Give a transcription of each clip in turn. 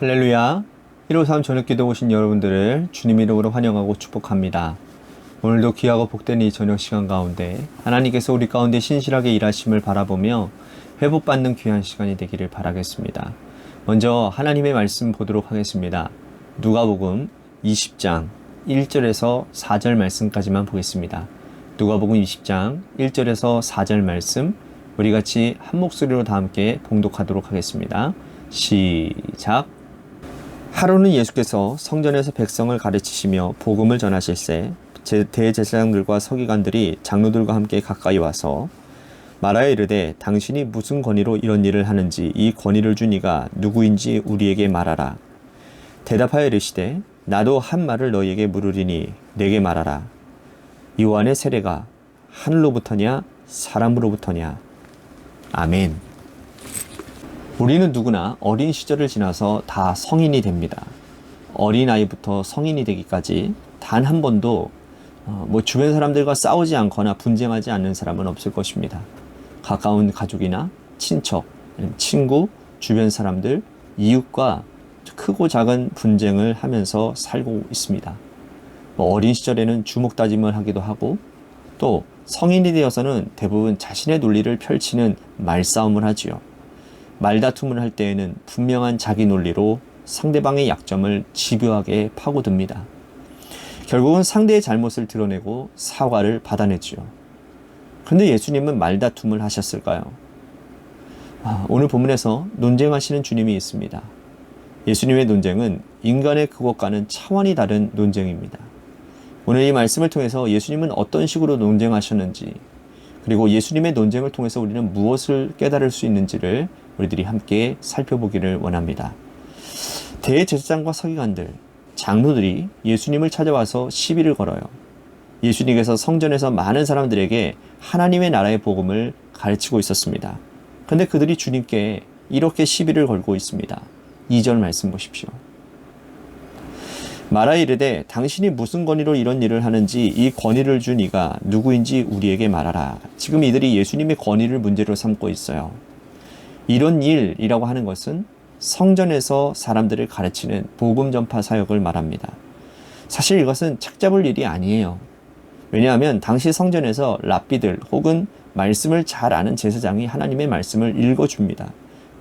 할렐루야. 153 저녁기도 오신 여러분들을 주님 이름으로 환영하고 축복합니다. 오늘도 귀하고 복된 이 저녁 시간 가운데 하나님께서 우리 가운데 신실하게 일하심을 바라보며 회복받는 귀한 시간이 되기를 바라겠습니다. 먼저 하나님의 말씀 보도록 하겠습니다. 누가복음 20장 1절에서 4절 말씀까지만 보겠습니다. 누가복음 20장 1절에서 4절 말씀 우리 같이 한 목소리로 다 함께 봉독하도록 하겠습니다. 시작. 하루는 예수께서 성전에서 백성을 가르치시며 복음을 전하실새 대제사장들과 서기관들이 장로들과 함께 가까이 와서 말하여 이르되 당신이 무슨 권위로 이런 일을 하는지 이 권위를 준 이가 누구인지 우리에게 말하라. 대답하여 이르시되 나도 한 말을 너희에게 물으리니 내게 말하라. 요한의 세례가 하늘로부터냐 사람으로부터냐. 아멘. 우리는 누구나 어린 시절을 지나서 다 성인이 됩니다. 어린아이부터 성인이 되기까지 단 한 번도 주변 사람들과 싸우지 않거나 분쟁하지 않는 사람은 없을 것입니다. 가까운 가족이나 친척, 친구, 주변 사람들, 이웃과 크고 작은 분쟁을 하면서 살고 있습니다. 어린 시절에는 주먹다짐을 하기도 하고 또 성인이 되어서는 대부분 자신의 논리를 펼치는 말싸움을 하지요. 말다툼을 할 때에는 분명한 자기 논리로 상대방의 약점을 집요하게 파고듭니다. 결국은 상대의 잘못을 드러내고 사과를 받아내지요. 그런데 예수님은 말다툼을 하셨을까요? 오늘 본문에서 논쟁하시는 주님이 있습니다. 예수님의 논쟁은 인간의 그것과는 차원이 다른 논쟁입니다. 오늘 이 말씀을 통해서 예수님은 어떤 식으로 논쟁하셨는지 그리고 예수님의 논쟁을 통해서 우리는 무엇을 깨달을 수 있는지를 우리들이 함께 살펴보기를 원합니다. 대제사장과 서기관들, 장로들이 예수님을 찾아와서 시비를 걸어요. 예수님께서 성전에서 많은 사람들에게 하나님의 나라의 복음을 가르치고 있었습니다. 그런데 그들이 주님께 이렇게 시비를 걸고 있습니다. 2절 말씀 보십시오. 말하여 이르되 당신이 무슨 권위로 이런 일을 하는지 이 권위를 준 이가 누구인지 우리에게 말하라. 지금 이들이 예수님의 권위를 문제로 삼고 있어요. 이런 일이라고 하는 것은 성전에서 사람들을 가르치는 복음 전파 사역을 말합니다. 사실 이것은 책 잡을 일이 아니에요. 왜냐하면 당시 성전에서 랍비들 혹은 말씀을 잘 아는 제사장이 하나님의 말씀을 읽어줍니다.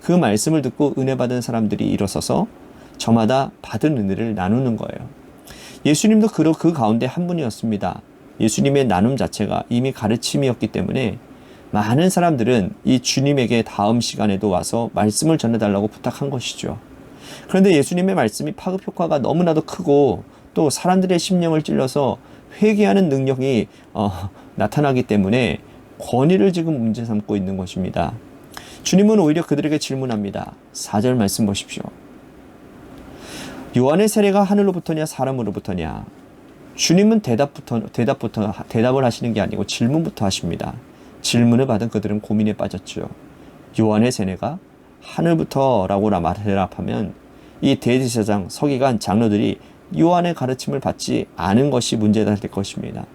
그 말씀을 듣고 은혜 받은 사람들이 일어서서 저마다 받은 은혜를 나누는 거예요. 예수님도 그 가운데 한 분이었습니다. 예수님의 나눔 자체가 이미 가르침이었기 때문에 많은 사람들은 이 주님에게 다음 시간에도 와서 말씀을 전해달라고 부탁한 것이죠. 그런데 예수님의 말씀이 파급 효과가 너무나도 크고 또 사람들의 심령을 찔러서 회개하는 능력이 나타나기 때문에 권위를 지금 문제 삼고 있는 것입니다. 주님은 오히려 그들에게 질문합니다. 4절 말씀 보십시오. 요한의 세례가 하늘로부터냐 사람으로부터냐. 주님은 대답을 하시는 게 아니고 질문부터 하십니다. 질문을 받은 그들은 고민에 빠졌죠. 요한의 세례가 하늘부터라고 대답하면 이 대제사장, 서기관, 장로들이 요한의 가르침을 받지 않은 것이 문제가 될 것입니다.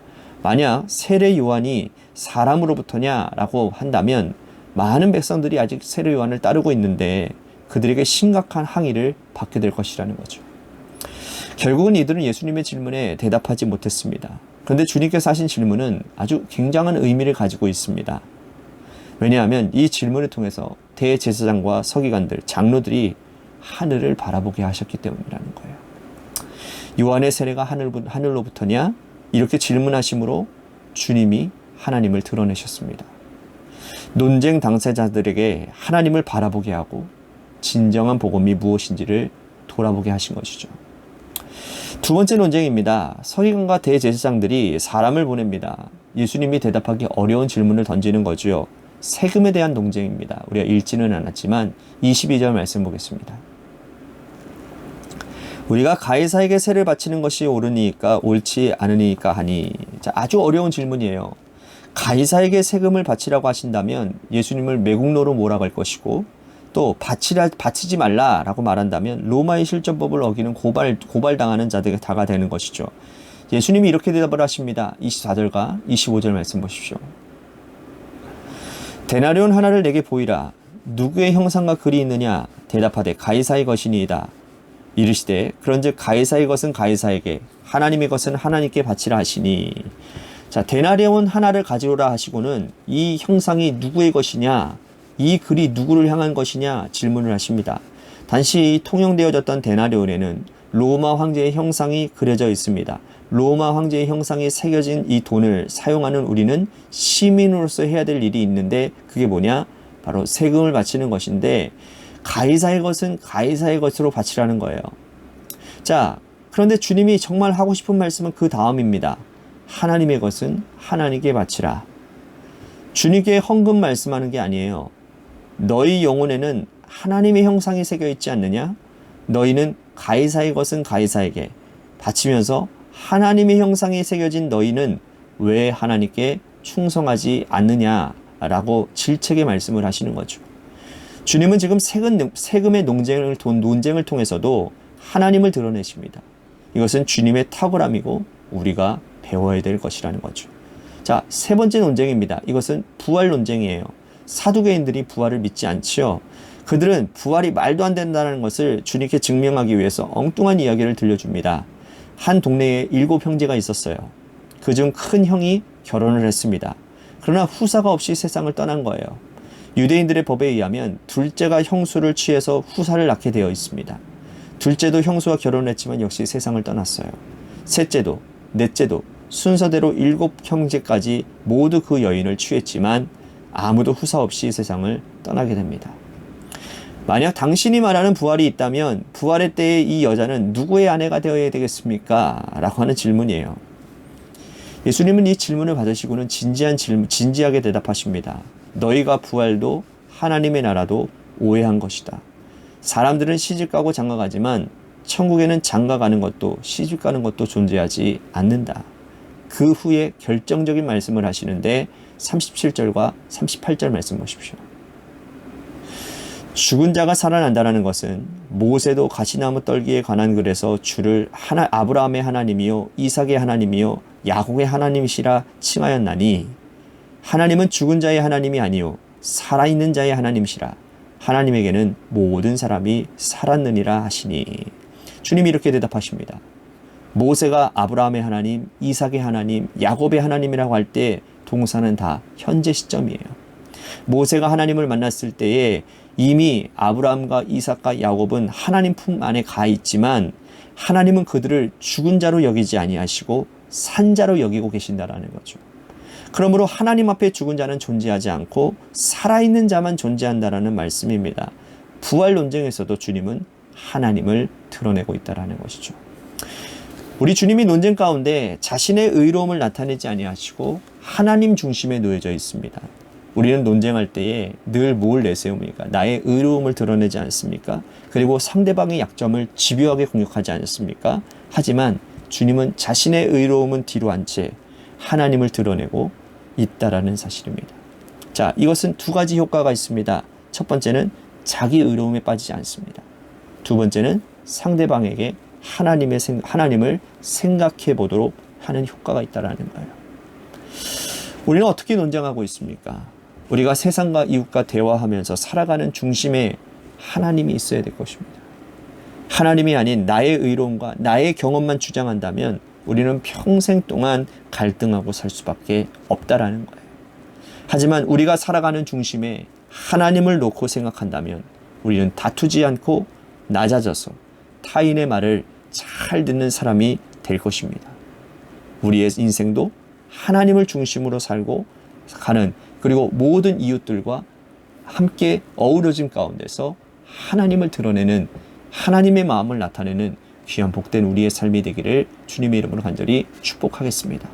만약 세례 요한이 사람으로부터냐라고 한다면 많은 백성들이 아직 세례 요한을 따르고 있는데 그들에게 심각한 항의를 받게 될 것이라는 거죠. 결국은 이들은 예수님의 질문에 대답하지 못했습니다. 그런데 주님께서 하신 질문은 아주 굉장한 의미를 가지고 있습니다. 왜냐하면 이 질문을 통해서 대제사장과 서기관들, 장로들이 하늘을 바라보게 하셨기 때문이라는 거예요. 요한의 세례가 하늘로부터냐? 이렇게 질문하심으로 주님이 하나님을 드러내셨습니다. 논쟁 당사자들에게 하나님을 바라보게 하고 진정한 복음이 무엇인지를 돌아보게 하신 것이죠. 두 번째 논쟁입니다. 서기관과 대제사장들이 사람을 보냅니다. 예수님이 대답하기 어려운 질문을 던지는 거죠. 세금에 대한 논쟁입니다. 우리가 읽지는 않았지만 22절 말씀 보겠습니다. 우리가 가이사에게 세를 바치는 것이 옳으니까 옳지 않으니까 하니. 아주 어려운 질문이에요. 가이사에게 세금을 바치라고 하신다면 예수님을 매국노로 몰아갈 것이고 또 바치지 말라라고 말한다면 로마의 실전법을 어기는 고발당하는 자들이 다가 되는 것이죠. 예수님이 이렇게 대답을 하십니다. 24절과 25절 말씀 보십시오. 데나리온 하나를 내게 보이라. 누구의 형상과 글이 있느냐? 대답하되 가이사의 것이니이다. 이르시되 그런즉 가이사의 것은 가이사에게 하나님의 것은 하나님께 바치라 하시니. 자, 데나리온 하나를 가지로라 하시고는 이 형상이 누구의 것이냐, 이 글이 누구를 향한 것이냐 질문을 하십니다. 당시 통용되어졌던 데나리온에는 로마 황제의 형상이 그려져 있습니다. 로마 황제의 형상이 새겨진 이 돈을 사용하는 우리는 시민으로서 해야 될 일이 있는데, 그게 뭐냐? 바로 세금을 바치는 것인데, 가이사의 것은 가이사의 것으로 바치라는 거예요. 자, 그런데 주님이 정말 하고 싶은 말씀은 그 다음입니다. 하나님의 것은 하나님께 바치라. 주님께 헌금 말씀하는 게 아니에요. 너희 영혼에는 하나님의 형상이 새겨 있지 않느냐? 너희는 가이사의 것은 가이사에게 바치면서 하나님의 형상이 새겨진 너희는 왜 하나님께 충성하지 않느냐라고 질책의 말씀을 하시는 거죠. 주님은 지금 세금의 논쟁을 통해서도 하나님을 드러내십니다. 이것은 주님의 탁월함이고 우리가 배워야 될 것이라는 거죠. 자, 세 번째 논쟁입니다. 이것은 부활 논쟁이에요. 사두개인들이 부활을 믿지 않지요. 그들은 부활이 말도 안 된다는 것을 주님께 증명하기 위해서 엉뚱한 이야기를 들려줍니다. 한 동네에 7 형제가 있었어요. 그중 큰 형이 결혼을 했습니다. 그러나 후사가 없이 세상을 떠난 거예요. 유대인들의 법에 의하면 둘째가 형수를 취해서 후사를 낳게 되어 있습니다. 둘째도 형수와 결혼했지만 역시 세상을 떠났어요. 셋째도, 넷째도 순서대로 7 형제까지 모두 그 여인을 취했지만 아무도 후사 없이 세상을 떠나게 됩니다. 만약 당신이 말하는 부활이 있다면 부활의 때에 이 여자는 누구의 아내가 되어야 되겠습니까? 라고 하는 질문이에요. 예수님은 이 질문을 받으시고는 진지하게 대답하십니다. 너희가 부활도 하나님의 나라도 오해한 것이다. 사람들은 시집가고 장가가지만 천국에는 장가가는 것도 시집가는 것도 존재하지 않는다. 그 후에 결정적인 말씀을 하시는데 37절과 38절 말씀 보십시오. 죽은 자가 살아난다는 것은 모세도 가시나무 떨기에 관한 글에서 주를 아브라함의 하나님이요 이삭의 하나님이요 야곱의 하나님이시라 칭하였나니, 하나님은 죽은 자의 하나님이 아니요 살아있는 자의 하나님이시라. 하나님에게는 모든 사람이 살았느니라 하시니. 주님이 이렇게 대답하십니다. 모세가 아브라함의 하나님, 이삭의 하나님, 야곱의 하나님이라고 할 때 동사는 다 현재 시점이에요. 모세가 하나님을 만났을 때에 이미 아브라함과 이삭과 야곱은 하나님 품 안에 가 있지만 하나님은 그들을 죽은 자로 여기지 아니하시고 산 자로 여기고 계신다라는 거죠. 그러므로 하나님 앞에 죽은 자는 존재하지 않고 살아있는 자만 존재한다라는 말씀입니다. 부활 논쟁에서도 주님은 하나님을 드러내고 있다라는 것이죠. 우리 주님이 논쟁 가운데 자신의 의로움을 나타내지 아니하시고 하나님 중심에 놓여져 있습니다. 우리는 논쟁할 때에 늘 뭘 내세웁니까? 나의 의로움을 드러내지 않습니까? 그리고 상대방의 약점을 집요하게 공격하지 않습니까? 하지만 주님은 자신의 의로움은 뒤로 한 채 하나님을 드러내고 있다라는 사실입니다. 자, 이것은 2가지 효과가 있습니다. 첫 번째는 자기 의로움에 빠지지 않습니다. 두 번째는 상대방에게 하나님을 생각해 보도록 하는 효과가 있다라는 거예요. 우리는 어떻게 논쟁하고 있습니까? 우리가 세상과 이웃과 대화하면서 살아가는 중심에 하나님이 있어야 될 것입니다. 하나님이 아닌 나의 의로움과 나의 경험만 주장한다면 우리는 평생 동안 갈등하고 살 수밖에 없다라는 거예요. 하지만 우리가 살아가는 중심에 하나님을 놓고 생각한다면 우리는 다투지 않고 낮아져서 타인의 말을 잘 듣는 사람이 될 것입니다. 우리의 인생도 하나님을 중심으로 살고 가는, 그리고 모든 이웃들과 함께 어우러짐 가운데서 하나님을 드러내는, 하나님의 마음을 나타내는 귀한 복된 우리의 삶이 되기를 주님의 이름으로 간절히 축복하겠습니다.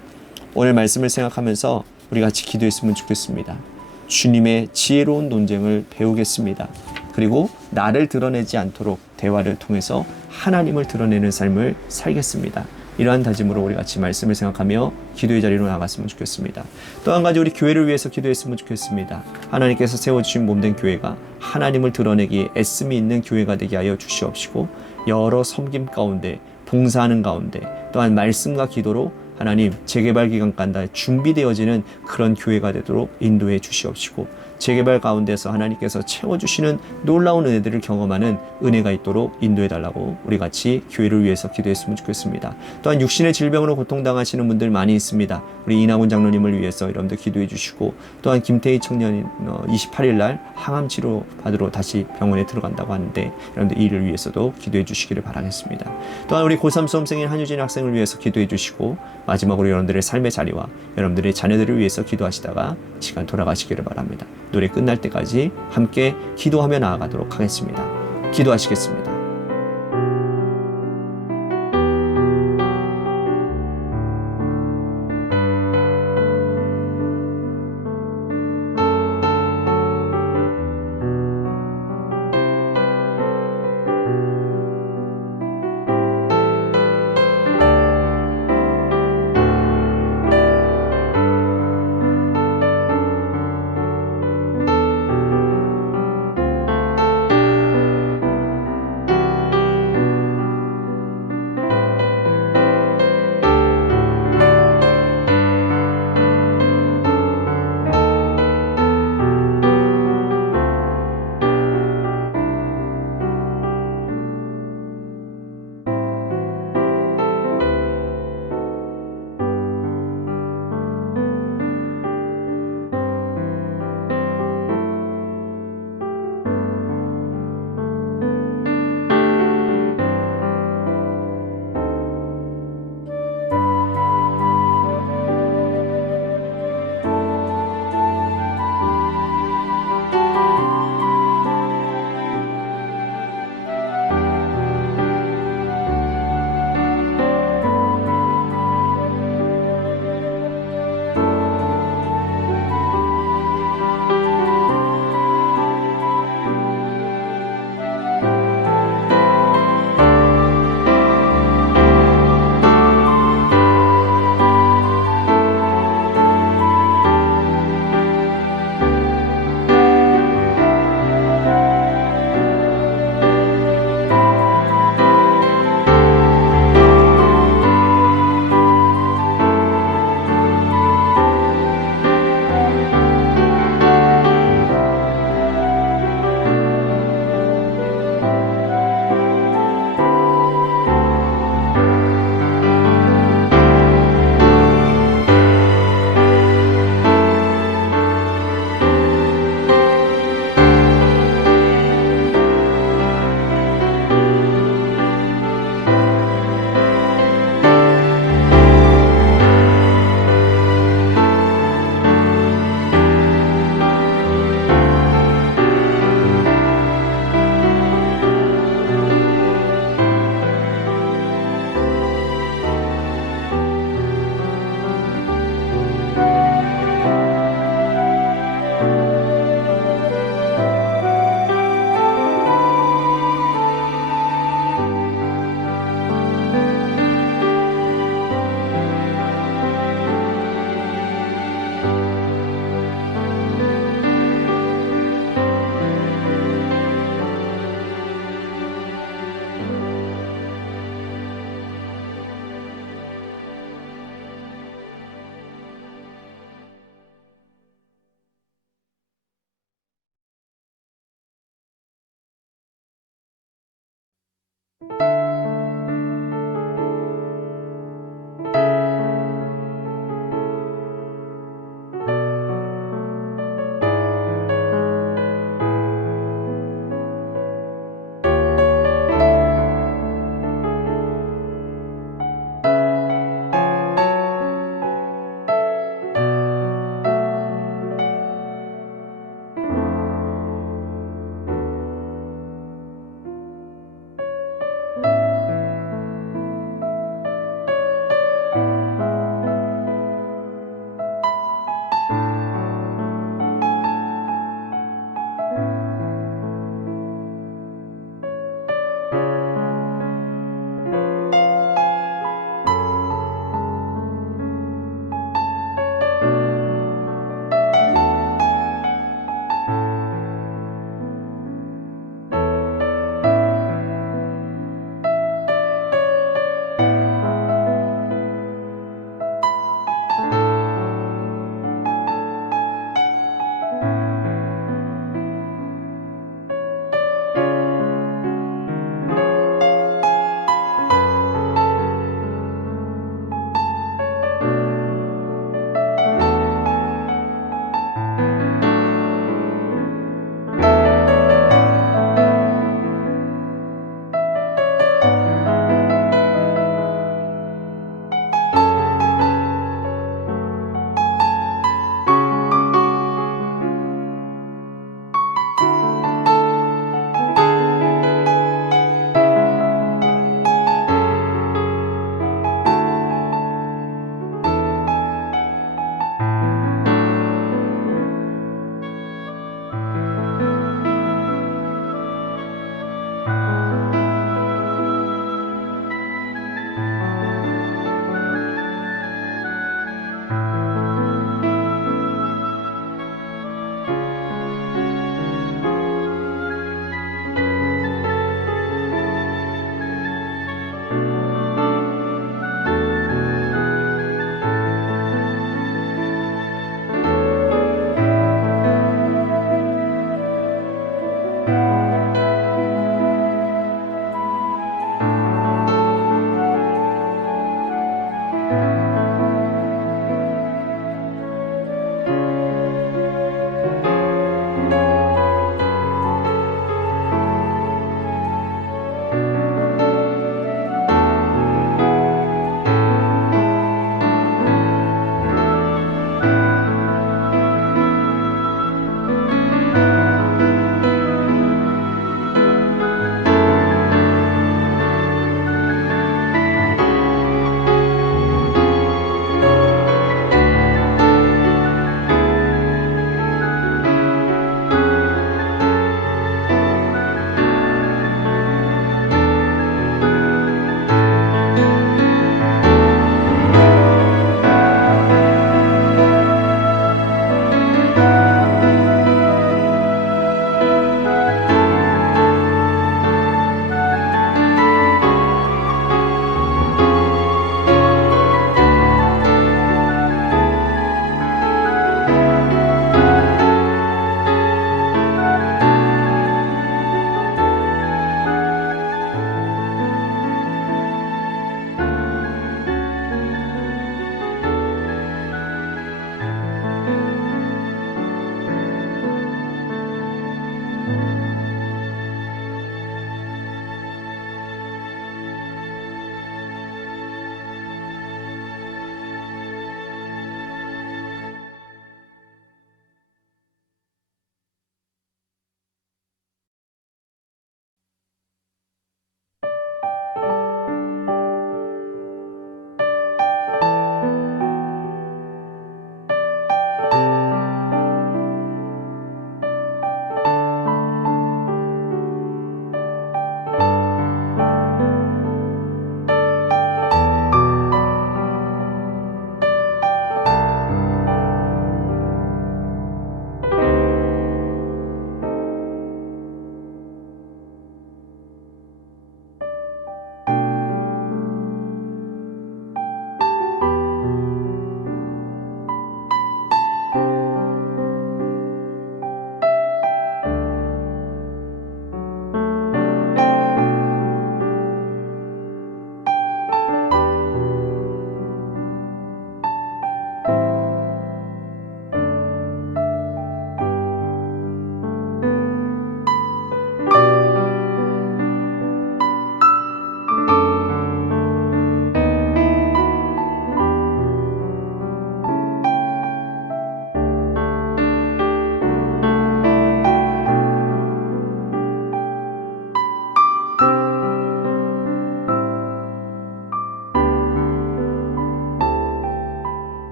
오늘 말씀을 생각하면서 우리 같이 기도했으면 좋겠습니다. 주님의 지혜로운 논쟁을 배우겠습니다. 그리고 나를 드러내지 않도록 대화를 통해서 하나님을 드러내는 삶을 살겠습니다. 이러한 다짐으로 우리 같이 말씀을 생각하며 기도의 자리로 나갔으면 좋겠습니다. 또 한 가지 우리 교회를 위해서 기도했으면 좋겠습니다. 하나님께서 세워주신 몸된 교회가 하나님을 드러내기에 애씀이 있는 교회가 되게 하여 주시옵시고, 여러 섬김 가운데 봉사하는 가운데 또한 말씀과 기도로 하나님 재개발 기간까지 준비되어지는 그런 교회가 되도록 인도해 주시옵시고, 재개발 가운데서 하나님께서 채워주시는 놀라운 은혜들을 경험하는 은혜가 있도록 인도해달라고 우리 같이 교회를 위해서 기도했으면 좋겠습니다. 또한 육신의 질병으로 고통당하시는 분들 많이 있습니다. 우리 이나곤 장로님을 위해서 여러분들 기도해 주시고, 또한 김태희 청년이 28일 날 항암 치료 받으러 다시 병원에 들어간다고 하는데 여러분들 이를 위해서도 기도해 주시기를 바라겠습니다. 또한 우리 고3 수험생인 한유진 학생을 위해서 기도해 주시고, 마지막으로 여러분들의 삶의 자리와 여러분들의 자녀들을 위해서 기도하시다가 시간 돌아가시기를 바랍니다. 노래 끝날 때까지 함께 기도하며 나아가도록 하겠습니다. 기도하시겠습니다.